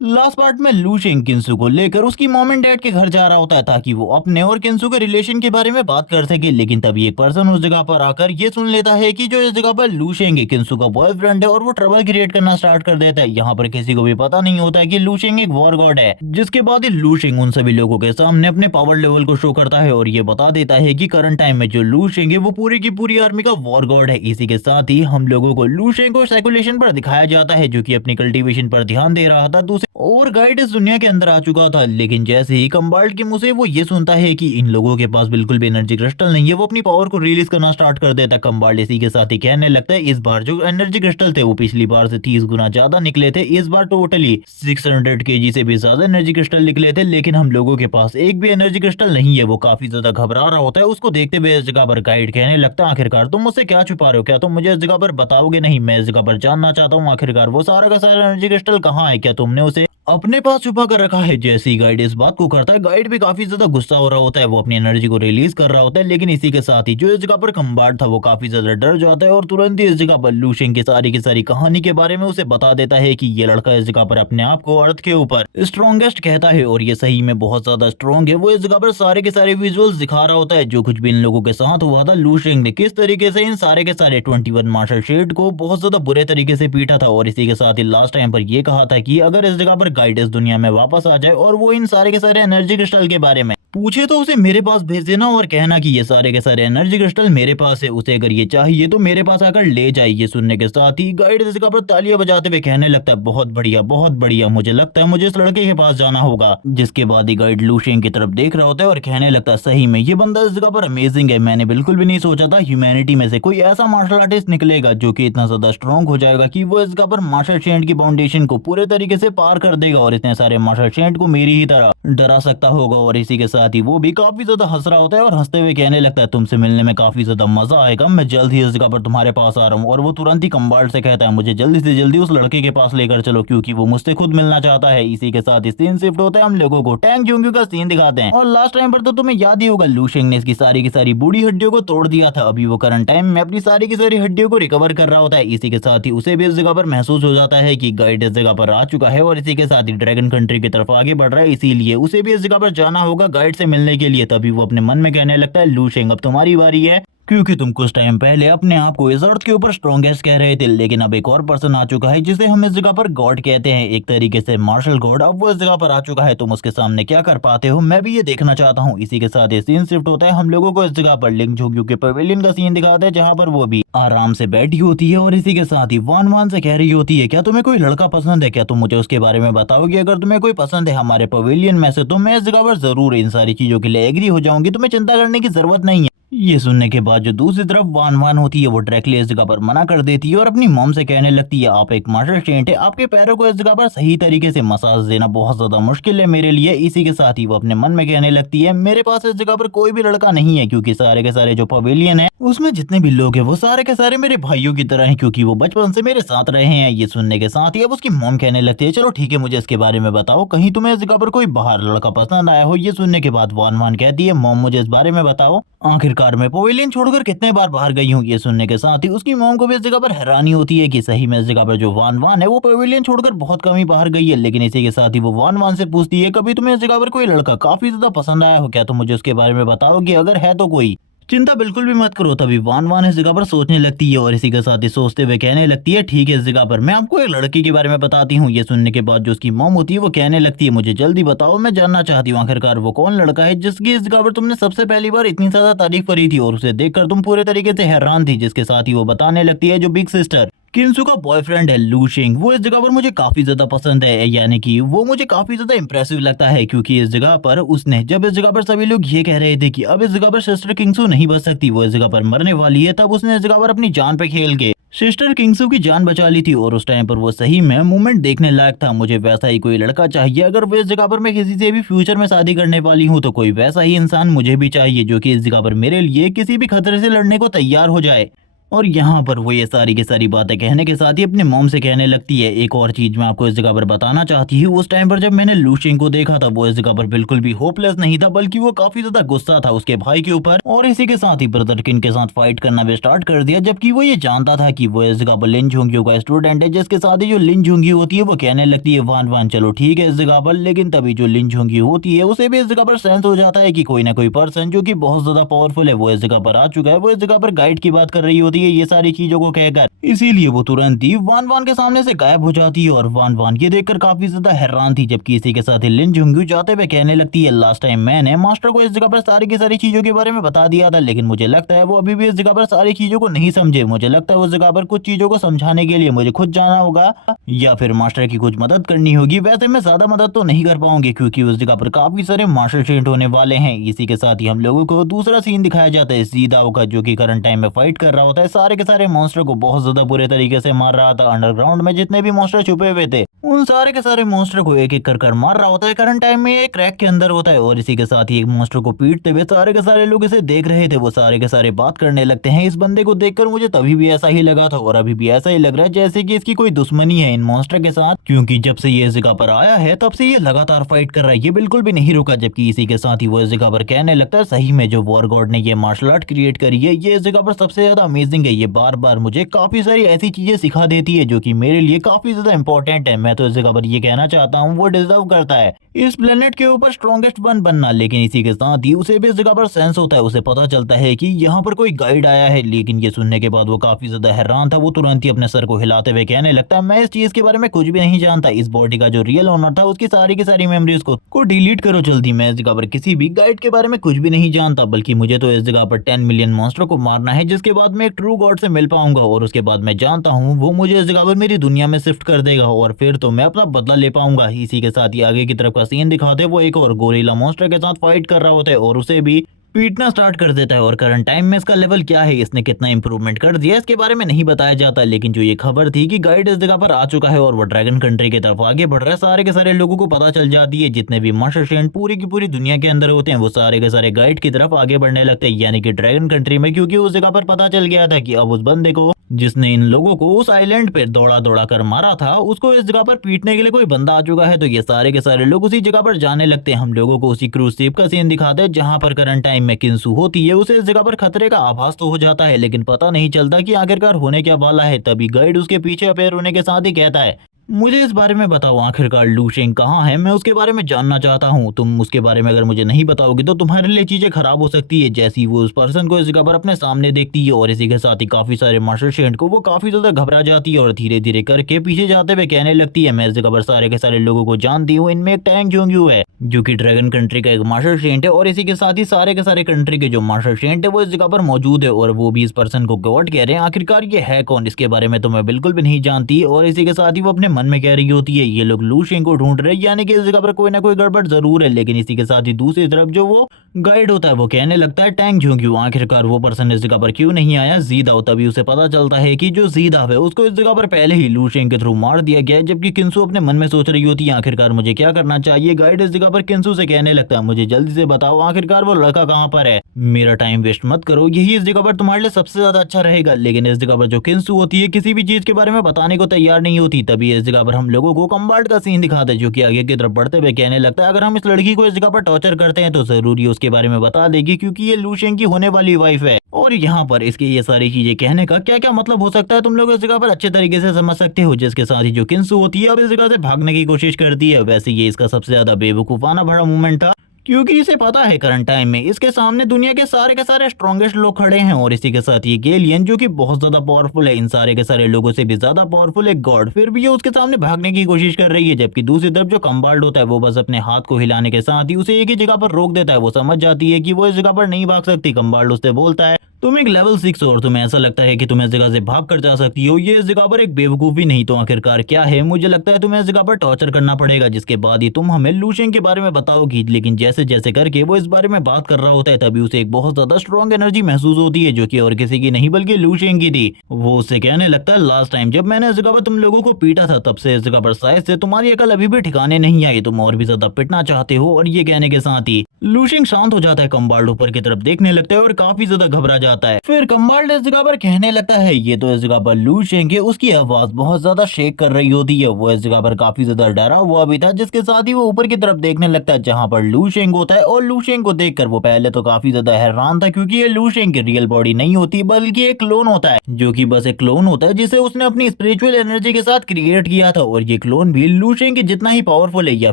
Last part में लू शिंग किंसू को लेकर उसकी मॉम एंड डैड के घर जा रहा होता है ताकि वो अपने और किंसू के रिलेशन के बारे में बात कर सके। लेकिन तभी एक पर्सन उस जगह पर आकर ये सुन लेता है कि जो इस जगह पर लू शिंग किंसू का बॉयफ्रेंड है और वो ट्रबल क्रिएट करना स्टार्ट कर देता है। यहाँ पर किसी को भी पता नहीं होता है कि लू शिंग एक वॉर गॉड है। जिसके बाद ही लू शिंग उन सभी लोगों के सामने अपने पावर लेवल को शो करता है और ये बता देता है कि करंट टाइम में जो लू शिंग है वो पूरी की पूरी आर्मी का वॉर गॉड है। इसी के साथ ही हम लोगों को लू शिंग को सर्कुलेशन पर दिखाया जाता है जो कि अपनी कल्टीवेशन पर ध्यान दे रहा था। दूसरे और गाइड इस दुनिया के अंदर आ चुका था। लेकिन जैसे ही कंबाल्ड के मुंह से वो ये सुनता है कि इन लोगों के पास बिल्कुल भी एनर्जी क्रिस्टल नहीं है, वो अपनी पावर को रिलीज करना स्टार्ट कर देता है। कंबाल्ड इसी के साथ ही कहने लगता है इस बार जो एनर्जी क्रिस्टल थे वो पिछली बार से 30 गुना ज्यादा निकले थे। इस बार टोटली 600 केजी से भी ज्यादा एनर्जी क्रिस्टल निकले थे, लेकिन हम लोगों के पास एक भी एनर्जी क्रिस्टल नहीं है। वो काफी ज्यादा घबरा रहा होता है। उसको देखते हुए इस जगह पर गाइड कहने लगता है आखिरकार तुम मुझसे क्या छुपा रहे हो? क्या तुम मुझे इस जगह पर बताओगे नहीं? मैं इस जगह पर जानना चाहता हूँ आखिरकार वो सारा का सारा एनर्जी क्रिस्टल कहाँ है? क्या तुमने उसे अपने पास छुपा कर रखा है? जैसे ही गाइड इस बात को करता है, गाइड भी काफी ज्यादा गुस्सा हो रहा होता है। वो अपनी एनर्जी को रिलीज कर रहा होता है। लेकिन इसी के साथ ही जो इस जगह पर कंबार्ड था वो काफी ज्यादा डर जाता है और तुरंत ही इस जगह पर लू शिंग की सारी कहानी के बारे में उसे बता देता है कि ये लड़का इस जगह पर अपने आप को अर्थ के ऊपर स्ट्रॉन्गेस्ट कहता है और ये सही में बहुत ज्यादा स्ट्रॉन्ग है। वो इस जगह पर सारे के सारे विजुअल्स दिखा रहा होता है जो कुछ भी इन लोगों के साथ हुआ था। लू शिंग ने किस तरीके से इन सारे के सारे 21 मार्शल शेड को बहुत ज्यादा बुरे तरीके से पीटा था और इसी के साथ ही लास्ट टाइम पर ये कहा था कि अगर इस जगह पर गाइड इस दुनिया में वापस आ जाए और वो इन सारे के सारे एनर्जी क्रिस्टल के बारे में पूछे तो उसे मेरे पास भेज देना और कहना कि ये सारे के सारे एनर्जी क्रिस्टल मेरे पास है। उसे अगर ये चाहिए तो मेरे पास आकर ले जाए। ये सुनने के साथ ही गाइड इस जगह पर तालियां बजाते हुए कहने लगता है बहुत बढ़िया बहुत बढ़िया, मुझे लगता है मुझे इस लड़के के पास जाना होगा। जिसके बाद ही गाइड लू शिंग की तरफ देख रहा होता है और कहने लगता है सही में ये बंदा इस जगह पर अमेजिंग है। मैंने बिल्कुल भी नहीं सोचा था ह्यूमैनिटी में से कोई ऐसा मार्शल आर्टिस्ट निकलेगा जो कि इतना ज्यादा स्ट्रॉन्ग हो जाएगा कि वो इस जगह पर मार्शल शेंट की फाउंडेशन को पूरे तरीके से पार कर देगा और इतने सारे मार्शल शेंट को मेरी ही तरह डरा सकता होगा। और इसी के साथ ही वो भी काफी ज्यादा हंस रहा होता है और हंसते हुए कहने लगता है तुमसे मिलने में काफी ज्यादा मजा आएगा, मैं जल्द ही इस जगह पर तुम्हारे पास आ रहा हूँ। और वो तुरंत ही कंबाल्ड से कहता है मुझे जल्दी से जल्दी उस लड़के के पास लेकर चलो क्योंकि वो मुझसे खुद मिलना चाहता है। इसी के साथ ही सीन शिफ्ट होता है, हम लोगों को टैंग जोंग्यू का सीन दिखाते हैं। और लास्ट टाइम पर तो तुम्हें याद ही होगा लू शिंग ने इसकी सारी की सारी बूढ़ी हड्डियों को तोड़ दिया था। अभी वो करंट टाइम में अपनी सारी की सारी हड्डियों को रिकवर कर रहा होता है। इसी के साथ ही उसे भी इस जगह पर महसूस हो जाता है कि गाइड इस जगह पर आ चुका है और इसी के साथ ही ड्रैगन कंट्री की तरफ आगे बढ़ रहा है, इसीलिए उसे भी इस जगह पर जाना होगा गाइड से मिलने के लिए। तभी वो अपने मन में कहने लगता है लू शिंग अब तुम्हारी बारी है, क्योंकि तुम कुछ टाइम पहले अपने आप को इस अर्थ के ऊपर स्ट्रॉन्गेस्ट कह रहे थे, लेकिन अब एक और पर्सन आ चुका है जिसे हम इस जगह पर गॉड कहते हैं, एक तरीके से मार्शल गॉड। अब वो इस जगह पर आ चुका है, तुम उसके सामने क्या कर पाते हो मैं भी ये देखना चाहता हूँ। इसी के साथ ये सीन शिफ्ट होता है, हम लोगों को इस जगह पर लिंग झोंग्यू के पवेलियन का सीन दिखाते हैं जहाँ पर वो भी आराम से बैठी होती है और इसी के साथ ही वान वान से कह रही होती है क्या तुम्हें कोई लड़का पसंद है? क्या तुम मुझे उसके बारे में बताओगे? अगर तुम्हें कोई पसंद है हमारे पवेलियन में से तो मैं इस जगह पर जरूर इन सारी चीजों के लिए एग्री हो जाऊंगी, तुम्हें चिंता करने की जरूरत नहीं है। ये सुनने के बाद जो दूसरी तरफ वान वान होती है वो डायरेक्टली इस जगह पर मना कर देती है और अपनी मॉम से कहने लगती है आप एक मार्शल सेंट है, आपके पैरों को इस जगह पर सही तरीके से मसाज देना बहुत ज्यादा मुश्किल है मेरे लिए। इसी के साथ ही वो अपने मन में कहने लगती है मेरे पास इस जगह पर कोई भी लड़का नहीं है क्योंकि सारे के सारे जो पवेलियन है उसमें जितने भी लोग हैं वो सारे के सारे मेरे भाइयों की तरह हैं क्योंकि वो बचपन से मेरे साथ रहे हैं। ये सुनने के साथ ही अब उसकी मॉम कहने लगती है चलो ठीक है मुझे इसके बारे में बताओ, कहीं तुम्हें इस जगह पर कोई बाहर लड़का पसंद आया हो। ये सुनने के बाद वान वान कहती है मॉम मुझे इस बारे में बताओ, आखिरकार मैं पवेलियन छोड़कर कितने बार बाहर गई हूँ। ये सुनने के साथ ही उसकी मॉम को भी इस जगह पर हैरानी होती है कि सही में इस जगह पर जो वान वान है वो पवेलियन छोड़कर बहुत कम ही बाहर गई है। लेकिन इसी के साथ ही वो वान वान से पूछती है कभी तुम्हें इस जगह पर कोई लड़का काफी ज्यादा पसंद आया हो क्या? तुम मुझे उसके बारे में बताओगे? अगर है तो कोई चिंता बिल्कुल भी मत करो। तभी वान वान इस जगह पर सोचने लगती है और इसी के साथ ही सोचते हुए कहने लगती है ठीक है इस जगह पर मैं आपको एक लड़के के बारे में बताती हूँ। ये सुनने के बाद जो उसकी मॉम होती है वो कहने लगती है मुझे जल्दी बताओ, मैं जानना चाहती हूँ आखिरकार वो कौन लड़का है जिसकी इस जगह पर तुमने सबसे पहली बार इतनी ज्यादा तारीफ करी थी और उसे देखकर तुम पूरे तरीके से हैरान थी। जिसके साथ ही वो बताने लगती है जो बिग सिस्टर किंसू का बॉयफ्रेंड है लू शिंग, वो इस जगह पर मुझे काफी ज्यादा पसंद है, यानी कि वो मुझे काफी ज्यादा इंप्रेसिव लगता है क्योंकि इस जगह पर उसने जब इस जगह पर सभी लोग ये कह रहे थे कि अब इस जगह पर सिस्टर किंसू नहीं बच सकती, वो इस जगह पर मरने वाली है, तब उसने इस जगह पर अपनी जान पे खेल के सिस्टर किंसू की जान बचा ली थी और उस टाइम पर वो सही में मूवमेंट देखने लायक था। मुझे वैसा ही कोई लड़का चाहिए, अगर वो इस जगह पर मैं किसी से भी फ्यूचर में शादी करने वाली हूँ तो कोई वैसा ही इंसान मुझे भी चाहिए जो कि इस जगह पर मेरे लिए किसी भी खतरे से लड़ने को तैयार हो जाए। और यहाँ पर वो ये सारी की सारी बातें कहने के साथ ही अपने मॉम से कहने लगती है। एक और चीज मैं आपको इस जगह पर बताना चाहती हूँ, उस टाइम पर जब मैंने लूशेंग को देखा था वो इस जगह पर बिल्कुल भी होपलेस नहीं था, बल्कि वो काफी ज्यादा गुस्सा था उसके भाई के ऊपर और इसी के साथ ही ब्रदर किन के साथ फाइट करना भी स्टार्ट कर दिया। जबकि वो ये जानता था कि वो इस जगह पर लिन झुंगियों का स्टूडेंट है, जिसके साथ ही जो लिन झुंगी होती है वो कहने लगती है वान वान चलो ठीक है इस जगह पर। लेकिन तभी जो लिन झुंगी होती है उसे भी इस जगह पर सेंस हो जाता है कि कोई ना कोई पर्सन जो कि बहुत ज्यादा पावरफुल है वो इस जगह पर आ चुका है। वो इस जगह पर गाइड की बात कर रही होती है ये सारी चीजों को कहकर, इसीलिए वो तुरंत ही वान वान के सामने से गायब हो जाती है और वान वान ये देखकर काफी ज्यादा हैरान थी। जबकि इसी के साथ ही लिन झुंग्यू जाते हुए कहने लगती है लास्ट टाइम मैंने मास्टर को इस जगह पर सारी की सारी चीजों के बारे में बता दिया था, लेकिन मुझे लगता है वो अभी भी इस जगह पर सारी चीजों को नहीं समझे। मुझे लगता है उस जगह पर कुछ चीजों को समझाने के लिए मुझे खुद जाना होगा या फिर मास्टर की कुछ मदद करनी होगी। वैसे मैं ज्यादा मदद तो नहीं कर पाऊंगी क्योंकि उस जगह पर काफी सारे मार्शल ट्रेंड होने वाले हैं। इसी के साथ ही हम लोगों को दूसरा सीन दिखाया जाता है सीदाओ का, जो कि करंट टाइम में फाइट कर रहा होता है, सारे के सारे मॉन्स्टर को बहुत ज्यादा बुरे तरीके से मार रहा था। अंडरग्राउंड में जितने भी मॉन्स्टर छुपे हुए थे उन सारे के सारे मॉन्स्टर को एक एक कर मार रहा होता है। करंट टाइम में एक क्रैक के अंदर होता है और इसी के साथ ही एक मॉन्स्टर को पीटते हुए सारे के सारे लोग इसे देख रहे थे। वो सारे के सारे बात करने लगते हैं। इस बंदे को देखकर मुझे तभी भी ऐसा ही लगा था और अभी भी ऐसा ही लग रहा है जैसे कि इसकी कोई दुश्मनी है इन मॉन्स्टर के साथ, क्योंकि जब से ये इस जगह पर आया है तब से ये लगातार फाइट कर रहा है, ये बिल्कुल भी नहीं रुका। जबकि इसी के साथ ही वो इस जगह पर कहने लगता है सही में जो वॉर गॉड ने ये मार्शल आर्ट क्रिएट करी है ये इस जगह पर सबसे ज्यादा अमेजिंग है। ये बार बार मुझे काफी सारी ऐसी चीजें सिखा देती है जो कि मेरे लिए काफी ज्यादा इंपॉर्टेंट है। मैं तो इस जगह पर ये कहना चाहता हूँ वो डिजर्व करता है इस प्लेनेट के ऊपर स्ट्रॉन्गेस्ट वन बनना। लेकिन इसी के साथ ही उसे भी इस जगह पर सेंस होता है, उसे पता चलता है कि यहाँ पर कोई गाइड आया है। लेकिन ये सुनने के बाद वो काफी ज्यादा हैरान था। वो तुरंत ही अपने सर को हिलाते हुए कहने लगता है मैं इस चीज के बारे में कुछ भी नहीं जानता। इस बॉडी का जो रियल ओनर था उसकी सारी की सारी मेमोरीज को डिलीट करो जल्दी। मैं इस जगह पर किसी भी गाइड के बारे में कुछ भी नहीं जानता, बल्कि मुझे तो इस जगह पर 10 मिलियन मॉन्स्टर को मारना है, जिसके बाद मैं एक ट्रू गॉड से मिल पाऊंगा और उसके बाद मैं जानता हूँ वो मुझे इस जगह पर मेरी दुनिया में शिफ्ट कर देगा और फिर तो मैं अपना बदला ले पाऊंगा। इसी के साथ ही आगे की तरफ का सीन दिखाते वो एक और गोरिल्ला मॉन्स्टर के साथ फाइट कर रहा होता है और उसे भी पीटना स्टार्ट कर देता है। और करंट टाइम में इसका लेवल क्या है, इसने कितना इंप्रूवमेंट कर दिया इसके बारे में नहीं बताया जाता। लेकिन जो ये खबर थी कि गाइड इस जगह पर आ चुका है और वो ड्रैगन कंट्री की तरफ आगे बढ़ रहा है, सारे के सारे लोगों को पता चल जाती है। जितने भी मास्टर शेंट पूरी की पूरी दुनिया के अंदर होते हैं वो सारे के सारे गाइड की तरफ आगे बढ़ने लगते हैं, यानी कि ड्रैगन कंट्री में, क्योंकि उस जगह पर पता चल गया था कि अब उस बंदे को जिसने इन लोगों को उस आइलैंड पे दौड़ा दौड़ा कर मारा था उसको इस जगह पर पीटने के लिए कोई बंदा आ चुका है। तो ये सारे के सारे लोग उसी जगह पर जाने लगते हैं। हम लोगों को उसी क्रूज शिप का सीन दिखाते हैं जहां पर करंट टाइम में किंसू होती है। उसे इस जगह पर खतरे का आभास तो हो जाता है, लेकिन पता नहीं चलता कि आखिरकार होने क्या वाला है। तभी गाइड उसके पीछे अपेयर होने के साथ ही कहता है मुझे इस बारे में बताओ आखिरकार लू शेंग कहाँ है, मैं उसके बारे में जानना चाहता हूँ। तुम उसके बारे में अगर मुझे नहीं बताओगे तो तुम्हारे लिए चीजें खराब हो सकती है। जैसी वो उस पर्सन को इस जगह पर अपने सामने देखती है और इसी के साथ ही काफी सारे मार्शल शेंट को वो काफी ज्यादा घबरा जाती है और धीरे धीरे करके पीछे जाते हुए कहने लगती है मैं इस जगह पर सारे के सारे लोगों को जानती हूँ, इनमें एक टैंग जोंग्यू है जो कि ड्रैगन कंट्री का एक मार्शल शेंट है और इसी के साथ ही सारे के सारे कंट्री के जो मार्शल शेंट है वो इस जगह पर मौजूद है और वो भी इस पर्सन को गॉड कह रहे हैं। आखिरकार ये है कौन, इसके बारे में तो मैं बिल्कुल भी नहीं जानती। और इसी के साथ ही वो अपने मन में कह रही होती है ये लोग लू शेंग को ढूंढ रहे हैं, यानी कि इस जगह पर कोई ना कोई गड़बड़ जरूर है। लेकिन इसी के साथ ही दूसरी तरफ जो वो गाइड होता है वो कहने लगता है टैंग झोंग्यू आखिरकार वो पर्सन इस जगह पर क्यों नहीं आया जीदाओ। तभी उसे पता चलता है कि जो जीदाओ है उसको इस जगह पर पहले ही लू शेंग के थ्रू मार दिया गया है। जबकि किंसू अपने मन में सोच रही होती है आखिरकार मुझे क्या करना चाहिए। गाइड इस जगह पर किंसू से कहने लगता है मुझे जल्दी से बताओ आखिरकार वो लड़का कहाँ पर है, मेरा टाइम वेस्ट मत करो, यही इस जगह पर तुम्हारे लिए सबसे ज्यादा अच्छा रहेगा। लेकिन इस जगह पर जो किंसू होती है किसी भी चीज के बारे में बताने को तैयार नहीं होती। तभी इस जगह पर हम लोगों को कम्बार्ड का सीन दिखाते हैं जो कि आगे की तरफ बढ़ते हुए कहने लगता है अगर हम इस लड़की को इस जगह पर टॉर्चर करते हैं तो जरूर ये उसके बारे में बता देगी क्योंकि ये लू शेंग की होने वाली वाइफ है। और यहाँ पर इसके ये सारी चीजें कहने का क्या क्या मतलब हो सकता है तुम लोग इस जगह पर अच्छे तरीके से समझ सकते हो। जिसके साथ ही जो किंसू होती है अब इस जगह से भागने की कोशिश करती है। वैसे ये इसका सबसे ज्यादा बेवकूफाना भरा मूवमेंट था क्योंकि इसे पता है करंट टाइम में इसके सामने दुनिया के सारे स्ट्रॉन्गेस्ट लोग खड़े हैं और इसी के साथ ये गेलियन जो कि बहुत ज्यादा पावरफुल है, इन सारे के सारे लोगों से भी ज्यादा पावरफुल है गॉड, फिर भी ये उसके सामने भागने की कोशिश कर रही है। जबकि दूसरी तरफ जो कम्बाल्ड होता है वो बस अपने हाथ को हिलाने के साथ ही उसे एक ही जगह पर रोक देता है। वो समझ जाती है कि वो इस जगह पर नहीं भाग सकती। कम्बाल्ड उससे बोलता है तुम एक लेवल 6 और तुम्हें ऐसा लगता है कि तुम इस जगह से भाग कर जा सकती हो, ये इस जगह पर एक बेवकूफी नहीं तो आखिरकार क्या है। मुझे लगता है तुम्हें इस जगह पर टॉर्चर करना पड़ेगा जिसके बाद ही तुम हमें लू शेंग के बारे में बताओगी। लेकिन जैसे जैसे करके वो इस बारे में बात कर रहा होता है तभी उसे एक बहुत ज्यादा स्ट्रॉन्ग एनर्जी महसूस होती है जो कि और किसी की नहीं बल्कि लू शेंग की थी। वो उससे कहने लगता है लास्ट टाइम जब मैंने इस जगह पर तुम लोगों को पीटा था तब से इस जगह पर शायद से तुम्हारी अकल अभी भी ठिकाने नहीं आई, तुम और भी ज्यादा पिटना चाहते हो। और ये कहने के साथ ही लूशिंग शांत हो जाता है, कम्बाल्ड ऊपर की तरफ देखने लगता है और काफी ज्यादा घबरा जाता है। फिर कम्बाल्ड इस जगह पर कहने लगता है ये तो इस जगह पर लूशिंग है। उसकी आवाज बहुत ज्यादा शेक कर रही होती है। वो इस जगह पर काफी ज्यादा डरा हुआ भी था, जिसके साथ ही वो ऊपर की तरफ देखने लगता है जहाँ पर लूशिंग होता है। और लूशिंग को देखकर वो पहले तो काफी ज्यादा हैरान था, क्योंकि ये लूशिंग की रियल बॉडी नहीं होती बल्कि एक क्लोन होता है, जो कि बस एक क्लोन होता है जिसे उसने अपनी स्पिरिचुअल एनर्जी के साथ क्रिएट किया था। और ये क्लोन भी लूशिंग के जितना ही पावरफुल है, या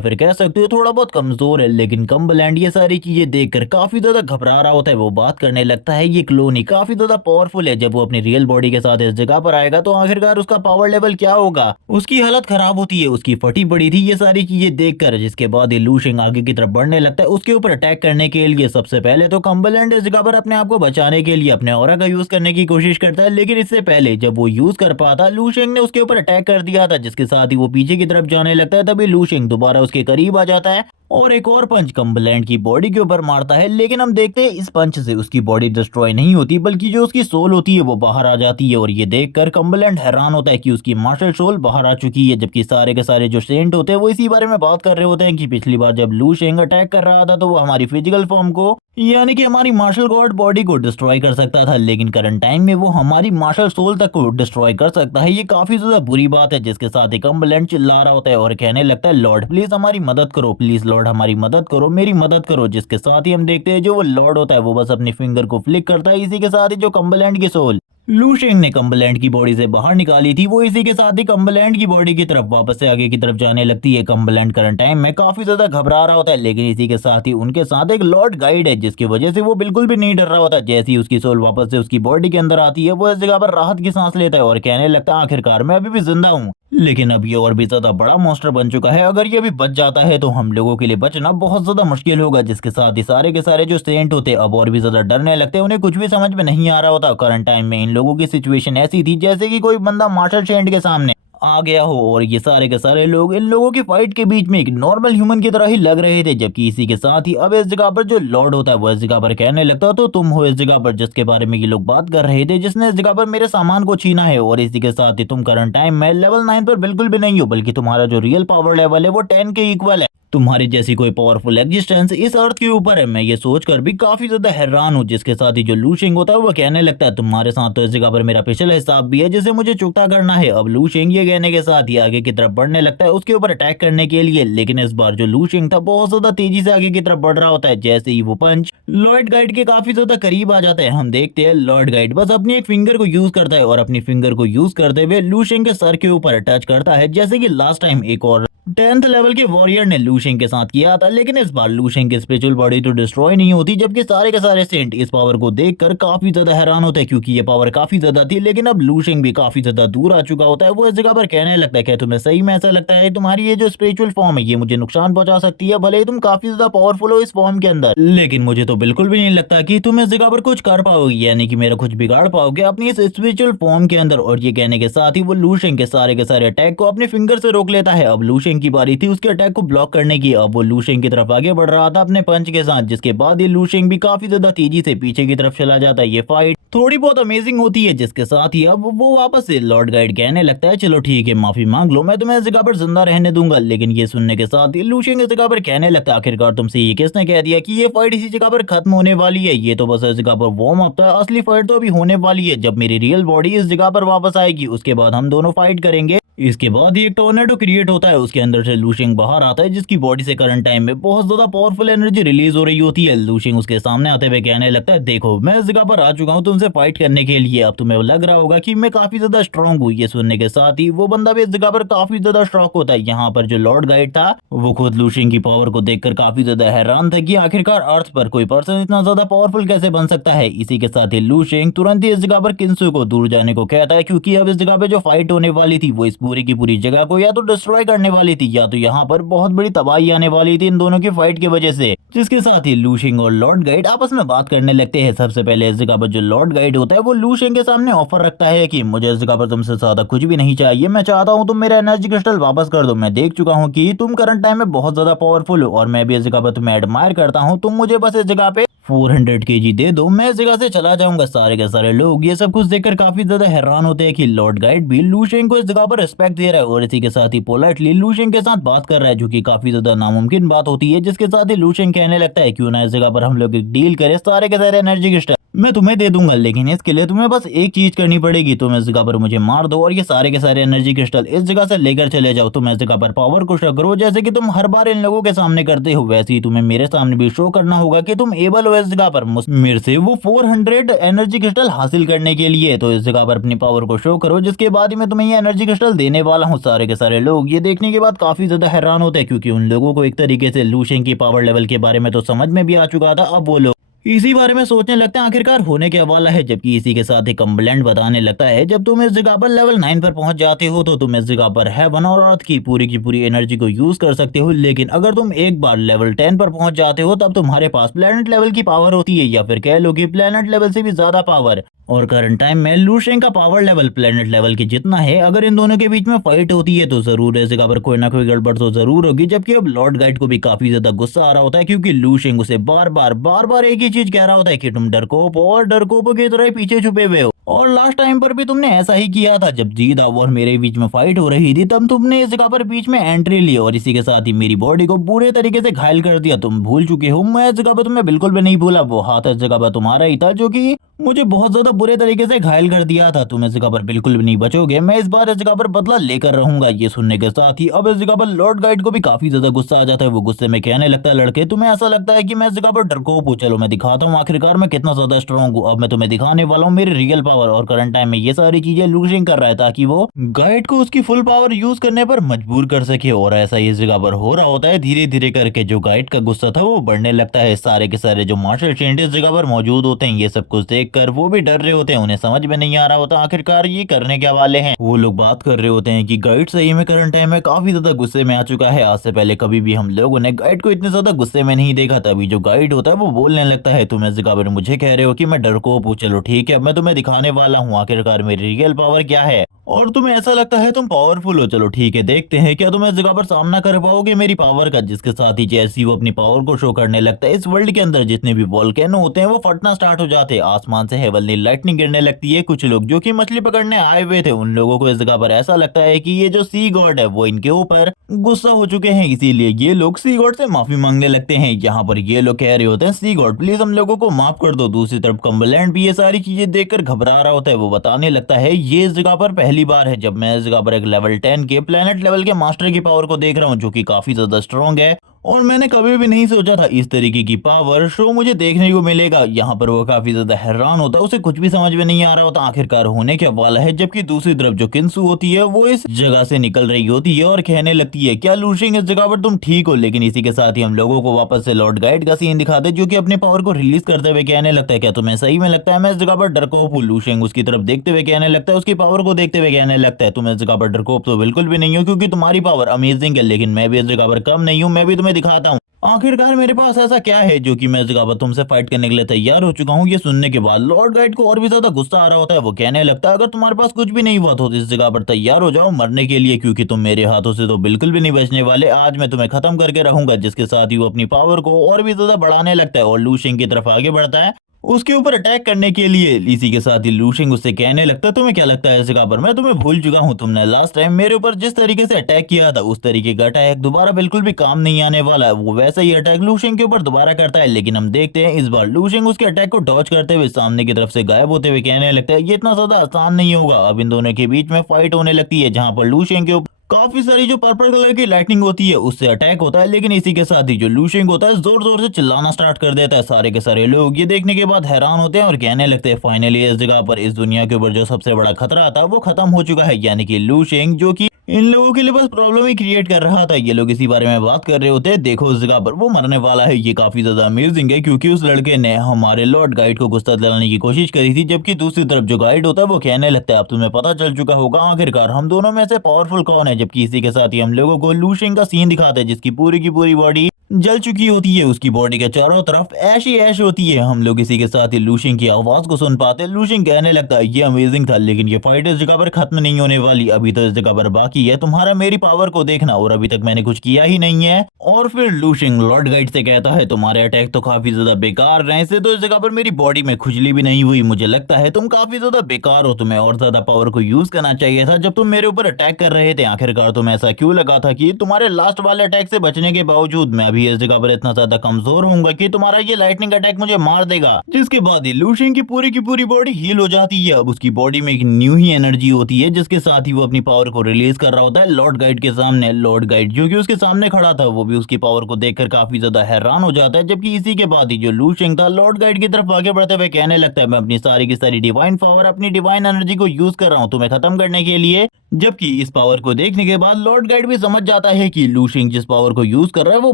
फिर कह सकते हो थोड़ा बहुत कमजोर है। लेकिन कम्बलैंड ये सारी चीजें देखकर काफी ज्यादा घबरा रहा होता है। वो बात करने लगता है ये क्लोन ही काफी ज्यादा पावरफुल है, जब वो अपनी रियल बॉडी के साथ इस जगह पर आएगा तो आखिरकार उसका पावर लेवल क्या होगा। उसकी हालत खराब होती है, उसकी फटी पड़ी थी ये सारी चीजें देखकर। जिसके बाद ये लूशिंग आगे की तरफ बढ़ने लगता है उसके ऊपर अटैक करने के लिए। सबसे पहले तो कम्बलैंड इस जगह पर अपने आप को बचाने के लिए अपने ऑरा का यूज करने की कोशिश करता है, लेकिन इससे पहले जब वो यूज कर पाता लूशिंग ने उसके ऊपर अटैक कर दिया था, जिसके साथ ही वो पीछे की तरफ जाने लगता है। तभी लूशिंग दोबारा उसके करीब आ जाता है और एक और पंच कम्बलैंड की बॉडी के ऊपर मारता है। लेकिन हम देखते हैं इस पंच से उसकी बॉडी डिस्ट्रॉय नहीं होती, बल्कि जो उसकी सोल होती है वो बाहर आ जाती है। और ये देखकर कम्बलैंड हैरान होता है कि उसकी मार्शल सोल बाहर आ चुकी है, जबकि सारे के सारे जो सेंट होते हैं वो इसी बारे में बात कर रहे होते हैं कि पिछली बार जब लू शेंग अटैक कर रहा था तो वो हमारी फिजिकल फॉर्म को, यानी कि हमारी मार्शल गॉड बॉडी को डिस्ट्रॉय कर सकता था, लेकिन करंट टाइम में वो हमारी मार्शल सोल तक को डिस्ट्रॉय कर सकता है। ये काफी ज्यादा बुरी बात है। जिसके साथ ही कम्बलैंड चिल्ला रहा होता है और कहने लगता है लॉर्ड प्लीज हमारी मदद करो, प्लीज लॉर्ड हमारी मदद करो, मेरी मदद करो। जिसके साथ ही हम देखते हैं जो वो लॉर्ड होता है वो बस अपनी फिंगर को फ्लिक करता है। इसी के साथ ही जो कम्बलैंड की सोल लूशेंग ने कम्बलैंड की बॉडी से बाहर निकाली थी वो इसी के साथ ही कम्बलैंड की बॉडी की तरफ वापस से आगे की तरफ जाने लगती है। कम्बलैंड करंट टाइम में काफी ज्यादा घबरा रहा होता है, लेकिन इसी के साथ ही उनके साथ एक लॉर्ड गाइड है, जिसकी वजह से वो बिल्कुल भी नहीं डर रहा होता। जैसे ही उसकी सोल वापस से उसकी बॉडी के अंदर आती है वो इस जगह पर राहत की सांस लेता है और कहने लगता है आखिरकार मैं अभी भी जिंदा हूँ। लेकिन अब ये और भी ज्यादा बड़ा मॉन्स्टर बन चुका है, अगर ये अभी बच जाता है तो हम लोगों के लिए बचना बहुत ज्यादा मुश्किल होगा। जिसके साथ ही सारे के सारे जो सेंट होते अब और भी ज्यादा डरने लगते हैं। उन्हें कुछ भी समझ में नहीं आ रहा होता। करंट टाइम में इन लोगों की सिचुएशन ऐसी थी जैसे कि कोई बंदा मार्शल सेंट के सामने आ गया हो और ये सारे के सारे लोग इन लोगों की फाइट के बीच में एक नॉर्मल ह्यूमन की तरह ही लग रहे थे। जबकि इसी के साथ ही अब इस जगह पर जो लॉर्ड होता है वो इस जगह पर कहने लगता है तो तुम हो इस जगह पर जिसके बारे में ये लोग बात कर रहे थे, जिसने इस जगह पर मेरे सामान को छीना है। और इसी के साथ ही तुम करंट टाइम में लेवल 9 पर बिल्कुल भी नहीं हो, बल्कि तुम्हारा जो रियल पावर लेवल है वो 10 के इक्वल है। तुम्हारी जैसी कोई पावरफुल एग्जिस्टेंस इस अर्थ के ऊपर है। मैं ये सोचकर भी काफी ज्यादा हैरान हूँ। जिसके साथ ही जो लूशिंग होता है वो कहने लगता है तुम्हारे साथ तो इस जगह पर मेरा पिछला हिसाब भी है जिसे मुझे चुकता करना है। अब लूशिंग ये कहने के साथ ही आगे की तरफ बढ़ने लगता है उसके ऊपर अटैक करने के लिए। लेकिन इस बार जो लूशिंग था बहुत ज्यादा तेजी से आगे की तरफ बढ़ रहा होता है। जैसे ही वो पंच लॉर्ड गाइड के काफी ज्यादा करीब आ जाता है, हम देखते हैं लॉर्ड गाइड बस अपनी एक फिंगर को यूज करता है और अपनी फिंगर को यूज करते हुए लूशिंग के सर के ऊपर टच करता है, जैसे कि लास्ट टाइम एक और 10th लेवल के वॉरियर ने लूशिंग के साथ किया था। लेकिन इस बार लूशिंग की स्पिरिचुअल बॉडी तो डिस्ट्रॉय नहीं होती, जबकि सारे के सारे सेंट इस पावर को देखकर काफी ज्यादा हैरान होते हैं, क्योंकि ये पावर काफी ज्यादा थी। लेकिन अब लूशिंग भी काफी ज्यादा दूर आ चुका होता है। वो इस जगह पर कहने लगता है क्या तुम्हें सही में ऐसा लगता है तुम्हारी ये जो स्पिरिचुअल फॉर्म है ये मुझे नुकसान पहुंचा सकती है, भले ही तुम काफी ज्यादा पावरफुल हो इस फॉर्म के अंदर, लेकिन मुझे तो बिल्कुल भी नहीं लगता कि तुम इस जगह पर कुछ कर पाओगे, यानी कि मेरा कुछ बिगाड़ पाओगे अपनी इस स्पिरिचुअल फॉर्म के अंदर। और ये कहने के साथ ही वो लूशिंग के सारे अटैक को अपने फिंगर से रोक लेता है। अब लूशिंग की बारी थी उसके अटैक को ब्लॉक करने की। अब वो लूशिंग की तरफ आगे बढ़ रहा था अपने पंच के साथ, जिसके बाद ये लूशिंग भी काफी ज्यादा तेजी से पीछे की तरफ चला जाता है। ये फाइट थोड़ी बहुत अमेजिंग होती है। जिसके साथ ही अब वो वापस से लॉर्ड गाइड कहने लगता है चलो ठीक है माफी मांग लो, मैं तुम्हें इस जगह पर जिंदा रहने दूंगा। लेकिन ये सुनने के साथ ही लूशिंग इस जगह पर कहने लगता है आखिरकार तुमसे ये किसने कह दिया कि ये फाइट इसी जगह पर खत्म होने वाली है, ये तो बस इस जगह पर वार्म अप था, असली फाइट तो अभी होने वाली है। जब मेरी रियल बॉडी इस जगह पर वापस आएगी उसके बाद हम दोनों फाइट करेंगे। इसके बाद ही एक टोर्नेडो क्रिएट होता है, उसके अंदर से लूशिंग बाहर आता है, जिसकी बॉडी से करंट टाइम में बहुत ज्यादा पावरफुल एनर्जी रिलीज हो रही होती है। लूशिंग उसके सामने आते हुए कहने लगता है देखो मैं इस जगह पर आ चुका हूँ तुमसे फाइट करने के लिए, अब तुम्हें लग रहा होगा कि मैं काफी ज्यादा स्ट्रांग हूँ। ये सुनने के साथ ही वो बंदा भी इस जगह पर काफी ज्यादा स्ट्रांग होता है। यहाँ पर जो लॉर्ड गाइड था वो खुद लूशिंग की पावर को देखकर काफी ज्यादा हैरान था कि आखिरकार अर्थ पर कोई पर्सन इतना ज्यादा पावरफुल कैसे बन सकता है। इसी के साथ ही लूशिंग तुरंत ही इस जगह पर किंसु को दूर जाने को कहता है, क्योंकि अब इस जगह पे जो फाइट होने वाली थी वो इस पूरी की पूरी जगह को या तो डिस्ट्रॉय करने वाली थी या तो यहाँ पर बहुत बड़ी तबाही आने वाली थी इन दोनों की फाइट की वजह से। जिसके साथ ही लूशिंग और लॉर्ड गाइड आपस में बात करने लगते हैं। सबसे पहले इस जगह पर जो लॉर्ड गाइड होता है वो लूशिंग के सामने ऑफर रखता है कि मुझे इस जगह पर तुमसे ज्यादा कुछ भी नहीं चाहिए, मैं चाहता हूँ तुम मेरा एनर्जी क्रिस्टल वापस कर दो। मैं देख चुका हूँ कि तुम करंट टाइम में बहुत ज्यादा पावरफुल हो और मैं भी इस जगह पर तुम्हें एडमायर करता हूँ, तुम मुझे बस इस जगह पे 400 केजी दे दो, मैं इस जगह से चला जाऊंगा। सारे के सारे लोग ये सब कुछ देखकर काफी ज्यादा हैरान होते हैं कि लॉर्ड गाइड भी लूशेंग को इस जगह पर रिस्पेक्ट दे रहा है और इसी के साथ ही पोलाइटली लूशेंग के साथ बात कर रहा है, जो कि काफी ज्यादा नामुमकिन बात होती है। जिसके साथ ही लूशेंग कहने लगता है क्यों ना इस जगह पर हम लोग एक डील करें, सारे के सारे एनर्जी क्रिस्टल मैं तुम्हें दे दूंगा, लेकिन इसके लिए तुम्हें बस एक चीज करनी पड़ेगी। तुम इस जगह पर मुझे मार दो और ये सारे के सारे एनर्जी क्रिस्टल इस जगह से लेकर चले जाओ। तुम इस जगह पर पावर को शो करो, जैसे कि तुम हर बार इन लोगों के सामने करते हो, वैसे ही तुम्हें मेरे सामने भी शो करना होगा कि तुम एबल हो इस जगह पर मेरे से वो 400 एनर्जी क्रिस्टल हासिल करने के लिए। तो इस जगह पर अपनी पावर को शो करो, जिसके बाद ही मैं तुम्हें ये एनर्जी क्रिस्टल देने वाला हूँ। सारे के सारे लोग ये देखने के बाद काफी ज्यादा हैरान होते हैं, क्योंकि उन लोगों को एक तरीके से लूशेंग की पावर लेवल के बारे में तो समझ में भी आ चुका था। अब वो लोग इसी बारे में सोचने लगते हैं आखिरकार होने क्या वाला है। जबकि इसी के साथ ही कम्बलेंट बताने लगता है जब तुम इस जगह पर लेवल 9 पर पहुंच जाते हो तो तुम इस जगह पर हेवन और अर्थ की पूरी एनर्जी को यूज कर सकते हो, लेकिन अगर तुम एक बार लेवल 10 पर पहुंच जाते हो तब तुम्हारे पास प्लेनेट लेवल की पावर होती है, या फिर कह लो कि प्लेनेट लेवल से भी ज्यादा पावर। और करंट टाइम में लूशेंग का पावर लेवल प्लेनेट लेवल के जितना है। अगर इन दोनों के बीच में फाइट होती है तो जरूर इस जगह पर कोई ना कोई गड़बड़ तो जरूर होगी। जबकि अब लॉर्ड गाइड को भी काफी ज्यादा गुस्सा आ रहा होता है, क्योंकि लूशेंग उसे बार बार एक ही चीज कह रहा होता है कि तुम डरकोप और डरकोप की तरह पीछे छुपे हुए हो, और लास्ट टाइम पर भी तुमने ऐसा ही किया था। जब जीदा और मेरे बीच में फाइट हो रही थी तब तुमने इस जगह पर बीच में एंट्री ली और इसी के साथ ही मेरी बॉडी को बुरे तरीके से घायल कर दिया। तुम भूल चुके हो, मैं इस जगह पर तुम्हें बिल्कुल भी नहीं भूला। वो हाथ इस जगह पर तुम्हारा ही था जो कि मुझे बहुत ज्यादा बुरे तरीके से घायल कर दिया था। तुम इस जगह पर बिल्कुल भी नहीं बचोगे, मैं इस बार इस जगह पर बदला लेकर रहूंगा। ये सुनने के साथ ही अब इस जगह पर लॉर्ड गाइड को भी काफी ज्यादा गुस्सा आ जाता है। वो गुस्से में कहने लगता है, लड़के तुम्हें ऐसा लगता है कि मैं इस जगह पर डरपोक हूँ, चलो मैं दिखाता हूँ आखिरकार मैं कितना ज्यादा स्ट्रॉन्ग हूँ। अब मैं तुम्हें दिखाने वाला हूँ मेरी रियल पावर। और करंट टाइम में ये सारी चीजें लूजिंग कर रहा है ताकि वो गाइड को उसकी फुल पावर यूज करने पर मजबूर कर सके, और ऐसा इस जगह पर हो रहा होता है। धीरे धीरे करके जो गाइड का गुस्सा था वो बढ़ने लगता है। सारे के सारे जो मार्शल चेंट इस जगह पर मौजूद होते हैं, ये सब कुछ देखकर वो भी डर रहे होते हैं। उन्हें समझ में नहीं आ रहा होता आखिरकार ये करने क्या वाले हैं। वो लोग बात कर रहे होते हैं कि गाइड सही में करंट टाइम में काफी ज्यादा गुस्से में आ चुका है। आज से पहले कभी भी हम लोगों ने गाइड को इतने ज्यादा गुस्से में नहीं देखा था। अभी जो गाइड होता है वो बोलने लगता है, तुम इस जगह पर मुझे कह रहे हो कि मैं डरपोक हूँ, चलो ठीक है मैं तुम्हें दिखाने वाला हूँ आखिरकार मेरी रियल पावर क्या है। और तुम्हें ऐसा लगता है तुम पावरफुल हो, चलो ठीक है देखते हैं क्या तुम इस जगह पर सामना कर पाओगे मेरी पावर का। जिसके साथ ही जैसे ही वो अपनी पावर को शो करने लगता है, इस वर्ल्ड के अंदर जितने भी वोल्केनो होते हैं वो फटना स्टार्ट हो जाते हैं। आसमान से हेवनली लाइटनिंग गिरने लगती है। कुछ लोग जो कि मछली पकड़ने आए हुए थे उन लोगों को इस जगह पर ऐसा लगता है कि ये जो सी गॉड है वो इनके ऊपर गुस्सा हो चुके हैं, इसीलिए ये लोग सी गॉड से माफी मांगने लगते हैं। यहाँ पर ये लोग कह रहे होते हैं, सी गॉड प्लीज हम लोगों को माफ कर दो। दूसरी तरफ कम्बलैंड भी ये सारी चीजें देखकर घबरा रहा होता है। वो बताने लगता है ये इस जगह पर पहली बार है जब मैं इस जगह पर एक लेवल 10 के प्लेनेट लेवल के मास्टर की पावर को देख रहा हूँ, जो कि काफी ज्यादा स्ट्रॉन्ग है। और मैंने कभी भी नहीं सोचा था इस तरीके की पावर शो मुझे देखने को मिलेगा। यहाँ पर वो काफी ज्यादा हैरान होता है, उसे कुछ भी समझ में नहीं आ रहा होता आखिरकार होने क्या वाला है। जबकि दूसरी तरफ जो किंसु होती है वो इस जगह से निकल रही होती है और कहने लगती है, क्या लूशिंग इस जगह पर तुम ठीक हो। लेकिन इसी के साथ ही हम लोगों को वापस से लॉर्ड गाइड का सीन दिखाते, जो कि अपने पावर को रिलीज करते हुए कहने लगता है, क्या तुम्हें सही में लगता है मैं इस जगह पर डरकोप हूँ। लूशिंग उसकी तरफ देखते हुए कहने लगता है, उसकी पावर को देखते हुए कहने लगता है, तुम इस जगह पर डरकोप तो बिल्कुल भी नहीं हो, क्योंकि तुम्हारी पावर अमेजिंग है। लेकिन मैं भी इस जगह पर कम नहीं हूँ, मैं भी तुम्हें दिखाता हूँ आखिरकार मेरे पास ऐसा क्या है जो कि मैं इस जगह पर तुमसे फाइट करने के लिए तैयार हो चुका हूँ। ये सुनने के बाद लॉर्ड गाइड को और भी ज्यादा गुस्सा आ रहा होता है। वो कहने लगता है, अगर तुम्हारे पास कुछ भी नहीं हुआ तो इस जगह पर तैयार हो जाओ मरने के लिए, क्योंकि तुम मेरे हाथों से तो बिल्कुल भी नहीं बचने वाले। आज मैं तुम्हें खत्म करके रहूंगा। जिसके साथ ही वो अपनी पावर को और भी ज्यादा बढ़ाने लगता है और लूशिंग की तरफ आगे बढ़ता है उसके ऊपर अटैक करने के लिए। इसी के साथ ही लूशिंग उससे कहने लगता है, तुम्हें क्या लगता है इस जगह पर मैं तुम्हें भूल चुका हूँ। तुमने लास्ट टाइम मेरे ऊपर जिस तरीके से अटैक किया था उस तरीके का अटैक दोबारा बिल्कुल भी काम नहीं आने वाला है। वो वैसा ही अटैक लूशिंग के ऊपर दोबारा करता है, लेकिन हम देखते हैं इस बार लूशिंग उसके अटैक को डॉज करते हुए सामने की तरफ से गायब होते हुए कहने लगता है, ये इतना ज्यादा आसान नहीं होगा। अब इन दोनों के बीच में फाइट होने लगती है, जहां पर लूशिंग के ऊपर काफी सारी जो पर्पल कलर की लाइटनिंग होती है उससे अटैक होता है। लेकिन इसी के साथ ही जो लूशिंग होता है जोर जोर से चिल्लाना स्टार्ट कर देता है। सारे के सारे लोग ये देखने के बाद हैरान होते हैं और कहने लगते हैं, फाइनली इस जगह पर इस दुनिया के ऊपर जो सबसे बड़ा खतरा था वो खत्म हो चुका है, यानी कि लूशिंग, जो कि इन लोगों के लिए बस प्रॉब्लम ही क्रिएट कर रहा था। ये लोग इसी बारे में बात कर रहे होते हैं, देखो उस जगह पर वो मरने वाला है। ये काफी ज्यादा अमेजिंग है, क्योंकि उस लड़के ने हमारे लॉर्ड गाइड को गुस्सा दिलाने की कोशिश करी थी। जबकि दूसरी तरफ जो गाइड होता है वो कहने लगता है, अब तुम्हें पता चल चुका होगा आखिरकार हम दोनों में से पावरफुल कौन है। जबकि इसी के साथ ही हम लोगों को लूशिंग का सीन दिखाता है, जिसकी पूरी की पूरी बॉडी जल चुकी होती है, उसकी बॉडी के चारों तरफ ऐश ही ऐश होती है। हम लोग इसी के साथ ही लूशिंग की आवाज को सुन पाते हैं। लूशिंग कहने लगता है ये अमेजिंग था, लेकिन ये फाइट इस जगह पर खत्म नहीं होने वाली, अभी तो इस जगह पर बाकी है तुम्हारा मेरी पावर को देखना, और अभी तक मैंने कुछ किया ही नहीं है। और फिर लूशिंग लॉर्ड गाइड से कहता है तुम्हारे अटैक तो काफी ज्यादा बेकार रहे, से तो इस जगह पर मेरी बॉडी में खुजली भी नहीं हुई, मुझे लगता है तुम काफी ज्यादा बेकार हो, तुम्हें और ज्यादा पावर को यूज करना चाहिए था जब तुम मेरे ऊपर अटैक कर रहे थे। आखिरकार तुम्हें ऐसा क्यों लगा था कि तुम्हारे लास्ट वाले अटैक से बचने के बावजूद मैं अभी इस जगह पर इतना ज्यादा कमजोर होऊंगा कि तुम्हारा ये लाइटनिंग अटैक मुझे मार देगा। जिसके बाद ही लूशिंग की पूरी बॉडी हील हो जाती है। अब उसकी बॉडी में एक न्यू ही एनर्जी होती है, जिसके साथ ही वो अपनी पावर को रिलीज कर रहा होता है लॉर्ड गाइड के सामने। लॉर्ड गाइड जो कि उसके सामने खड़ा था, वो भी उसकी पावर को देखकर काफी ज्यादा हैरान हो जाता है। जबकि इसी के बाद ही जो लूशिंग था लॉर्ड गाइड की तरफ आगे बढ़ते हुए कहने लगता है मैं अपनी सारी की सारी डिवाइन पावर, अपनी डिवाइन एनर्जी को यूज कर रहा हूँ तुम्हें खत्म करने के लिए। जबकि इस पावर को देखने के बाद लॉर्ड गाइड भी समझ जाता है कि लूशिंग जिस पावर को यूज कर रहा है वो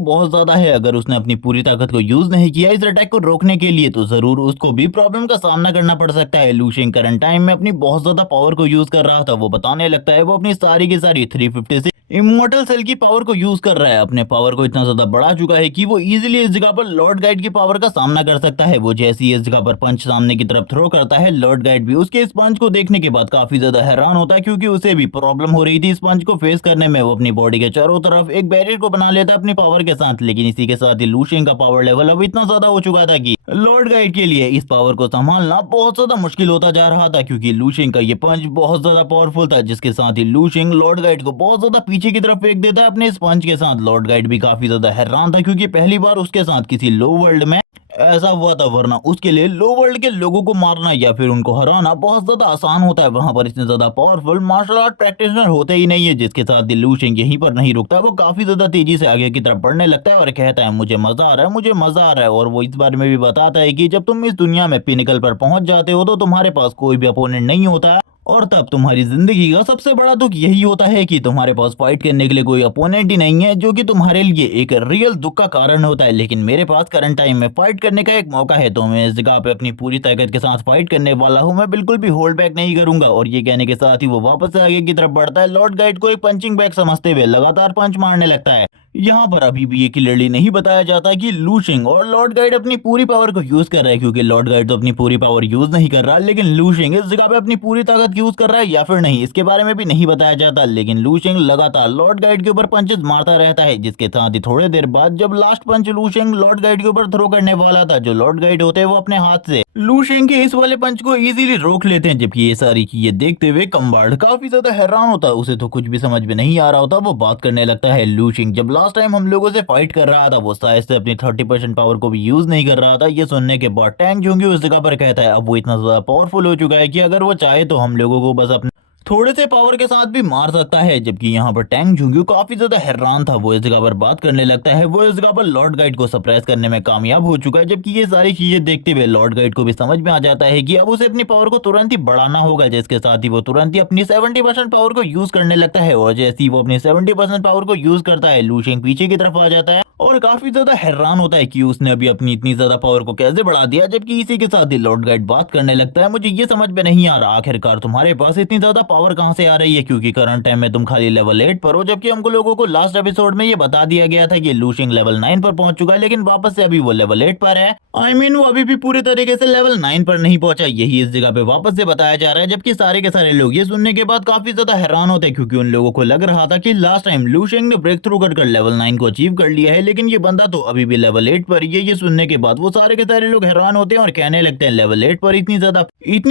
बहुत ज्यादा है। अगर उसने अपनी पूरी ताकत को यूज नहीं किया इस अटैक को रोकने के लिए तो जरूर उसको भी प्रॉब्लम का सामना करना पड़ सकता है। लूशिंग करंट टाइम में अपनी बहुत ज्यादा पावर को यूज कर रहा था। वो बताने लगता है वो अपनी सारी की सारी 350 से इमोर्टल सेल की पावर को यूज कर रहा है। अपने पावर को इतना ज्यादा बढ़ा चुका है कि वो इजीली इस जगह पर लॉर्ड गाइड की पावर का सामना कर सकता है। वो जैसे ही इस जगह पर पंच सामने की तरफ थ्रो करता है, लॉर्ड गाइड भी उसके इस पंच को देखने के बाद काफी ज्यादा हैरान होता है, क्योंकि उसे भी प्रॉब्लम हो रही थी इस पंच को फेस करने में। वो अपनी बॉडी के चारों तरफ एक बैरियर को बना लेता है अपनी पावर के साथ, लेकिन इसी के साथ ही लूशिंग का पावर लेवल अब इतना ज्यादा हो चुका था कि लॉर्ड गाइड के लिए इस पावर को संभालना बहुत ज्यादा मुश्किल होता जा रहा था, क्योंकि लूशिंग का ये पंच बहुत ज्यादा पावरफुल था। जिसके साथ ही लूशिंग लॉर्ड गाइड को बहुत ज्यादा पीछे की तरफ फेंक देता है अपने इस पंच के साथ। लॉर्ड गाइड भी काफी ज्यादा हैरान था, क्योंकि पहली बार उसके साथ किसी लो वर्ल्ड में ऐसा हुआ था, वरना उसके लिए लो वर्ल्ड के लोगों को मारना या फिर उनको हराना बहुत ज्यादा आसान होता है। वहां पर इतने ज्यादा पावरफुल मार्शल आर्ट प्रैक्टिशनर होते ही नहीं है। जिसके साथ लूशिंग यहीं पर नहीं रुकता, वो काफी ज्यादा तेजी से आगे की तरफ बढ़ने लगता है और कहता है मुझे मजा आ रहा है, मुझे मजा आ रहा है। और वो इस बारे में भी बताता है कि जब तुम इस दुनिया में पिनिकल पर पहुंच जाते हो तो तुम्हारे पास कोई भी अपोनेंट नहीं होता, और तब तुम्हारी जिंदगी का सबसे बड़ा दुख यही होता है कि तुम्हारे पास फाइट करने के लिए कोई अपोनेंट ही नहीं है, जो कि तुम्हारे लिए एक रियल दुख का कारण होता है। लेकिन मेरे पास करंट टाइम में फाइट करने का एक मौका है, तो मैं इस जगह पे अपनी पूरी ताकत के साथ फाइट करने वाला हूँ, मैं बिल्कुल भी होल्ड बैक नहीं करूंगा। और ये कहने के साथ ही वो वापस से आगे की तरफ बढ़ता है, लॉर्ड गाइड को एक पंचिंग बैग समझते हुए लगातार पंच मारने लगता है। यहाँ पर अभी भी ये क्लियरली नहीं बताया जाता कि लूशिंग और लॉर्ड गाइड अपनी पूरी पावर को यूज कर रहा है, क्योंकि लॉर्ड गाइड तो अपनी पूरी पावर यूज नहीं कर रहा, लेकिन लूशिंग इस जगह पे अपनी पूरी ताकत यूज कर रहा है या फिर नहीं, इसके बारे में भी नहीं बताया जाता। लेकिन लूशिंग लगातार लॉर्ड गाइड के ऊपर पंचेस मारता रहता है। जिसके साथ ही थोड़ी देर बाद जब लास्ट पंच लूशिंग लॉर्ड गाइड के ऊपर थ्रो करने वाला था, जो लॉर्ड गाइड होते हैं वो अपने हाथ से लूशिंग के इस वाले पंच को इजीली रोक लेते हैं। जबकि ये सारी चीजें देखते हुए कम्बार्ड काफी ज्यादा हैरान होता है, उसे तो कुछ भी समझ में नहीं आ रहा होता। वो बात करने लगता है लूशिंग जब लास्ट टाइम हम लोगों से फाइट कर रहा था वो शायद से अपनी 30% पावर को भी यूज नहीं कर रहा था। ये सुनने के बाद टैंग जोंगी उस जगह पर कहता है अब वो इतना ज्यादा पावरफुल हो चुका है कि अगर वो चाहे तो हम लोगों को बस अपने थोड़े से पावर के साथ भी मार सकता है। जबकि यहाँ पर टैंग जुंग्यू काफी ज्यादा हैरान था, वो इस जगह पर बात करने लगता है वो इस जगह पर लॉर्ड गाइड को सरप्राइज करने में कामयाब हो चुका है। जबकि ये सारी चीजें देखते हुए लॉर्ड गाइड को भी समझ में आ जाता है कि अब उसे अपनी पावर को तुरंत ही बढ़ाना होगा। जिसके साथ ही वो तुरंत ही अपनी 70% पावर को यूज करने लगता है, और जैसे ही वो अपनी 70% पावर को यूज करता है लूशिंग पीछे की तरफ आ जाता है और काफी ज्यादा हैरान होता है कि उसने अभी अपनी इतनी ज्यादा पावर को कैसे बढ़ा दिया। जबकि इसी के साथ ही लॉर्ड गाइड बात करने लगता है मुझे ये समझ में नहीं आ रहा आखिरकार तुम्हारे पास इतनी ज्यादा पावर कहां से आ रही है, क्योंकि करंट टाइम में तुम खाली लेवल 8 पर हो, जबकि हमको लोगों को लास्ट एपिसोड में ये बता दिया गया था कि लूशिंग लेवल 9 पर पहुंच चुका है, लेकिन वापस से अभी वो लेवल 8 पर है। आई मीन वो अभी भी पूरे तरीके से लेवल 9 पर नहीं पहुंचा, यही इस जगह पे वापस से बताया जा रहा है। जबकि सारे के सारे लोग ये सुनने के बाद काफी ज्यादा हैरान होते हैं, क्योंकि उन लोगों को लग रहा था कि लास्ट टाइम लूशिंग ने ब्रेक थ्रू कर लेवल 9 को अचीव कर लिया है, लेकिन ये बंदा तो अभी भी लेवल 8 पर। ये सुनने के बाद वो सारे के सारे लोग हैरान होते हैं और कहने लगते हैं लेवल 8 पर इतनी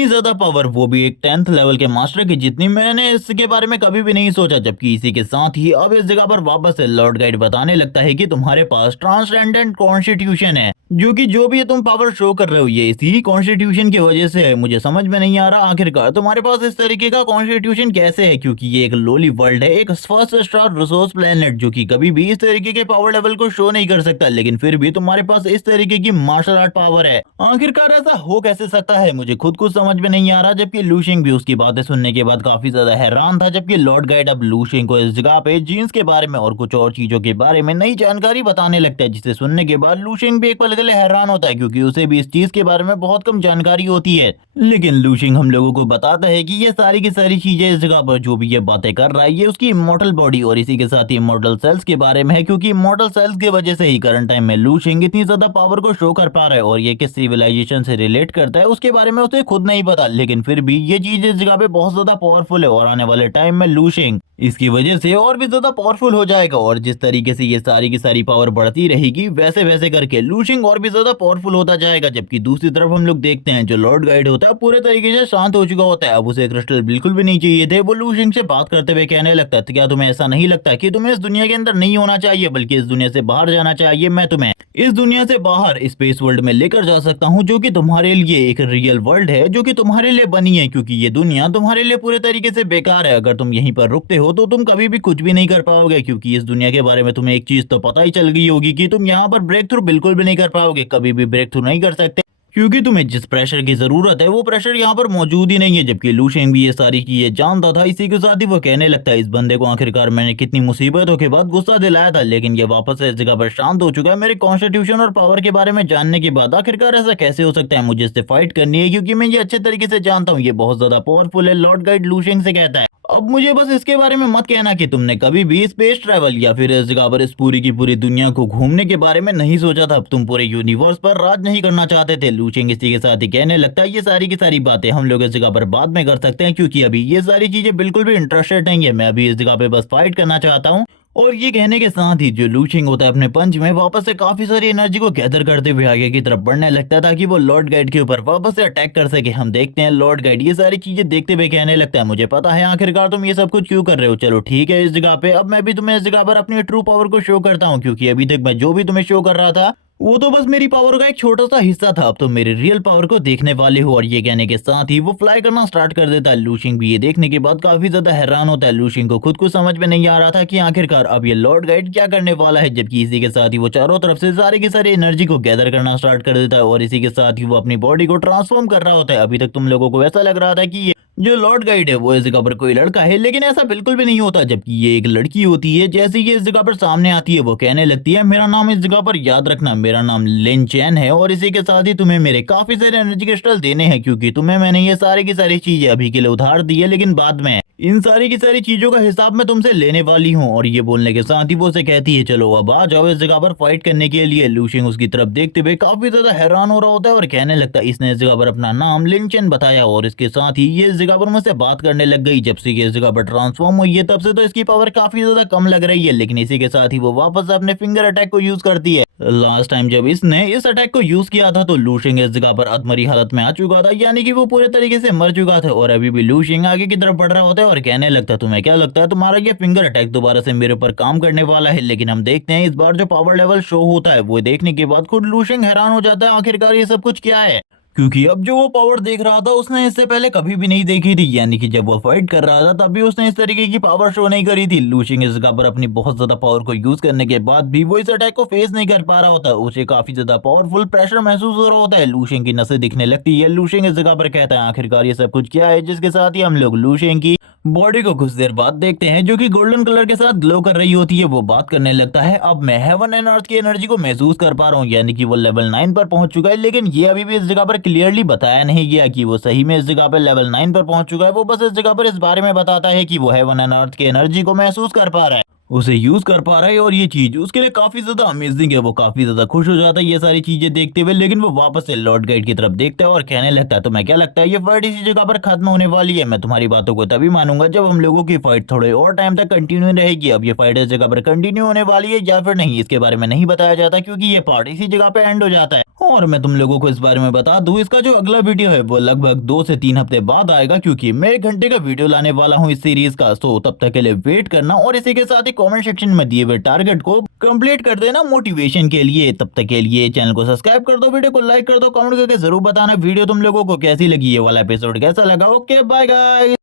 ज्यादा पावर, वो भी एक 10th लेवल के मास्टर की, जितनी मैंने इसके बारे में कभी भी नहीं सोचा। जबकि इसी के साथ ही अब इस जगह पर वापस से लॉर्ड गाइड बताने लगता है कि तुम्हारे पास ट्रांससेंडेंट कॉन्स्टिट्यूशन है, जो कि जो भी ये तुम पावर शो कर रहे हो ये इसी कॉन्स्टिट्यूशन की वजह से है। मुझे समझ में नहीं आ रहा आखिरकार तुम्हारे पास इस तरीके का कॉन्स्टिट्यूशन कैसे है, क्योंकि ये एक लोली वर्ल्ड है, एक फर्स्ट स्टार रिसोर्स प्लेनेट, जो कि कभी भी इस तरीके के पावर लेवल को शो नहीं कर सकता, लेकिन फिर भी तुम्हारे पास इस तरीके की मार्शल आर्ट पावर है। आखिरकार ऐसा हो कैसे सकता है, मुझे खुद कुछ समझ में नहीं आ रहा। जबकि लूशिंग भी उसकी बातें सुनने के बाद काफी ज्यादा हैरान था। जबकि लॉर्ड गाइड अब लूशिंग को इस जगह पे जीन्स के बारे में और कुछ और चीजों के बारे में नई जानकारी बताने लगता है, जिसे सुनने के बाद लूशिंग भी एक पल के लिए हैरान होता है, क्योंकि उसे भी इस चीज के बारे में बहुत कम जानकारी होती है। लेकिन लूशिंग हम लोगों को बताता है कि ये सारी की सारी चीजें इस जगह पर जो भी ये बातें कर रहा है ये उसकी इमॉर्टल बॉडी और इसी के साथ ही इमॉर्टल सेल्स के बारे में है, क्योंकि इमॉर्टल सेल हेल्थ की वजह से ही करंट टाइम में लू शेंग इतनी ज्यादा पावर को शो कर पा रहा है और ये किस सिविलाइजेशन से रिलेट करता है उसके बारे में उसे खुद नहीं पता, लेकिन फिर भी ये चीज इस जगह पे बहुत ज्यादा पावरफुल है और आने वाले टाइम में लू शेंग इसकी वजह से और भी ज्यादा पावरफुल हो जाएगा। और जिस तरीके से ये सारी की सारी पावर बढ़ती रहेगी वैसे वैसे करके लू शेंग और भी ज्यादा पावरफुल होता जाएगा। जबकि दूसरी तरफ हम लोग देखते हैं जो लॉर्ड गाइड होता है पूरे तरीके से शांत हो चुका होता है, अब उसे क्रिस्टल बिल्कुल भी नहीं चाहिए थे। वो लू शेंग से बात करते हुए कहने लगता है, क्या तुम्हें ऐसा नहीं लगता कि तुम्हें इस दुनिया के अंदर नहीं होना चाहिए बल्कि इस दुनिया से बाहर जाना चाहिए? मैं तुम्हें इस दुनिया से बाहर स्पेस वर्ल्ड में लेकर जा सकता हूँ जो कि तुम्हारे लिए एक रियल वर्ल्ड है, जो कि तुम्हारे लिए बनी है, क्योंकि ये दुनिया तुम्हारे लिए पूरे तरीके से बेकार है। अगर तुम यहीं पर रुकते हो तो तुम कभी भी कुछ भी नहीं कर पाओगे, क्योंकि इस दुनिया के बारे में तुम्हें एक चीज तो पता ही चल गई होगी कि तुम यहाँ पर ब्रेक थ्रू बिल्कुल भी नहीं कर पाओगे, कभी भी ब्रेक थ्रू नहीं कर सकते, क्योंकि तुम्हें जिस प्रेशर की जरूरत है वो प्रेशर यहाँ पर मौजूद ही नहीं है। जबकि लू शेंग भी ये सारी चीजें जानता था। इसी के साथ ही वो कहने लगता है, इस बंदे को आखिरकार मैंने कितनी मुसीबतों के बाद गुस्सा दिलाया था, लेकिन ये वापस से इस जगह पर शांत हो चुका है। मेरे कॉन्स्टिट्यूशन और पावर के बारे में जानने के बाद आखिरकार ऐसा कैसे हो सकता है? मुझे इससे फाइट करनी है क्योंकि मैं ये अच्छे तरीके से जानता हूँ ये बहुत ज्यादा पावरफुल है। लॉर्ड गाइड लू शेंग से कहता है, अब मुझे बस इसके बारे में मत कहना कि तुमने कभी भी स्पेस ट्रैवल या फिर इस जगह पर इस पूरी की पूरी दुनिया को घूमने के बारे में नहीं सोचा था। अब तुम पूरे यूनिवर्स पर राज नहीं करना चाहते थे। लू शेंग इसी के साथ ही कहने लगता है, ये सारी की सारी बातें हम लोग इस जगह पर बाद में कर सकते हैं, क्योंकि अभी ये सारी चीजें बिल्कुल भी इंटरेस्टेड नहीं है। मैं अभी इस जगह पे बस फाइट करना चाहता हूँ। और ये कहने के साथ ही जो लू शेंग होता है अपने पंच में वापस से काफी सारी एनर्जी को गैदर करते हुए आगे की तरफ बढ़ने लगता है ताकि वो लॉर्ड गाइड के ऊपर वापस से अटैक कर सके। हम देखते हैं लॉर्ड गाइड ये सारी चीजें देखते हुए कहने लगता है, मुझे पता है आखिरकार तुम ये सब कुछ क्यों कर रहे हो। चलो ठीक है, इस जगह पे अब मैं भी तुम्हें इस जगह पर अपनी ट्रू पावर को शो करता हूँ, क्योंकि अभी तक मैं जो भी तुम्हें शो कर रहा था वो तो बस मेरी पावर का एक छोटा सा हिस्सा था। अब तो मेरी रियल पावर को देखने वाले हो। और ये कहने के साथ ही वो फ्लाई करना स्टार्ट कर देता है। लू शेंग भी ये देखने के बाद काफी ज्यादा हैरान होता है। लू शेंग को खुद को समझ में नहीं आ रहा था कि आखिरकार अब ये लॉर्ड गाइड क्या करने वाला है। जबकि इसी के साथ ही वो चारों तरफ से सारे की सारी एनर्जी को गैदर करना स्टार्ट कर देता है और इसी के साथ ही वो अपनी बॉडी को ट्रांसफॉर्म कर रहा होता है। अभी तक तुम लोगों को ऐसा लग रहा था कि ये जो लॉर्ड गाइड है वो इस जगह पर कोई लड़का है, लेकिन ऐसा बिल्कुल भी नहीं होता। जबकि ये एक लड़की होती है। जैसे ही ये इस जगह पर सामने आती है वो कहने लगती है, मेरा नाम इस जगह पर याद रखना, मेरा नाम लिन चैन है और इसी के साथ ही तुम्हें मेरे काफी सारे एनर्जी क्रिस्टल देने हैं, क्योंकि तुम्हें मैंने ये सारी की सारी चीजें अभी के लिए उधार दी है, लेकिन बाद में इन सारी की सारी चीजों का हिसाब मैं तुमसे लेने वाली हूँ। और ये बोलने के साथ ही वो उसे कहती है, चलो अब आ जाओ इस जगह पर फाइट करने के लिए। लू शेंग उसकी तरफ देखते हुए काफी ज्यादा हैरान हो रहा होता है और कहने लगता है, इसने इस जगह पर अपना नाम लिन चैन बताया और इसके साथ ही ये इस जगह पर मुझसे बात करने लग गई। जब से ये इस जगह पर ट्रांसफॉर्म हुई है तब से तो इसकी पावर काफी ज्यादा कम लग रही है, लेकिन इसी के साथ ही वो वापस से अपने फिंगर अटैक को यूज करती है। लास्ट टाइम जब इसने इस अटैक को यूज किया था तो लू शेंग इस जगह पर अधमरी हालत में आ चुका था, यानी कि वो पूरे तरीके से मर चुका था। और अभी भी लू शेंग आगे की तरफ बढ़ रहा होता है और कहने लगता है, तुम्हें क्या लगता है तुम्हारा ये फिंगर अटैक दोबारा से मेरे ऊपर काम करने वाला है? लेकिन हम देखते हैं इस बार जो पावर लेवल शो होता है वो देखने के बाद खुद लू शेंग हैरान हो जाता है, आखिरकार ये सब कुछ क्या है, क्योंकि अब जो वो पावर देख रहा था उसने इससे पहले कभी भी नहीं देखी थी। यानी कि जब वो फाइट कर रहा था तब भी उसने इस तरीके की पावर शो नहीं करी थी। लू शेंग इस जगह पर अपनी बहुत ज्यादा पावर को यूज करने के बाद भी वो इस अटैक को फेस नहीं कर पा रहा होता। उसे काफी ज्यादा पावरफुल प्रेशर महसूस हो रहा होता है। लू शेंग की नसें दिखने लगती है। लू शेंग इस जगह पर कहता है, आखिरकार ये सब कुछ क्या है? जिसके साथ ही हम लोग लू शेंग की बॉडी को कुछ देर बाद देखते हैं जो कि गोल्डन कलर के साथ ग्लो कर रही होती है। वो बात करने लगता है, अब मैं हेवन एंड अर्थ की एनर्जी को महसूस कर पा रहा हूँ, यानी कि वो लेवल 9 पर पहुंच चुका है। लेकिन ये अभी भी इस जगह पर क्लियरली बताया नहीं गया कि वो सही में इस जगह पर लेवल 9 पर पहुंच चुका है। वो बस इस जगह पर इस बारे में बताता है कि वो हेवन एंड अर्थ की एनर्जी को महसूस कर पा रहा है, उसे यूज कर पा रहा है और ये चीज उसके लिए काफी ज्यादा अमेजिंग है। वो काफी ज्यादा खुश हो जाता है ये सारी चीजें देखते हुए, लेकिन वो वापस से लॉर्ड गाइड की तरफ देखता है और कहने लगता है, तुम्हें क्या लगता है ये फाइट इसी जगह पर खत्म होने वाली है? मैं तुम्हारी बातों को तभी मानूंगा जब हम लोगों की फाइट थोड़े और टाइम तक कंटिन्यू रहेगी। अब ये फाइट इस जगह पर कंटिन्यू होने वाली है या फिर नहीं, इसके बारे में नहीं बताया जाता, क्योंकि ये पार्ट इसी जगह पे एंड हो जाता है। और मैं तुम लोगों को इस बारे में बता दूं, इसका जो अगला वीडियो है वो लगभग 2 से 3 हफ्ते बाद आएगा, क्योंकि मैं 1 घंटे का वीडियो लाने वाला हूँ इस सीरीज का। तो तब तक के लिए वेट करना और इसी के साथ ही कमेंट सेक्शन में दिए हुए टारगेट को कंप्लीट कर देना मोटिवेशन के लिए। तब तक के लिए चैनल को सब्सक्राइब कर दो, वीडियो को लाइक कर दो, कमेंट करके जरूर बताना वीडियो तुम लोगों को कैसी लगी, ये वाला एपिसोड कैसा लगा। Okay bye guys.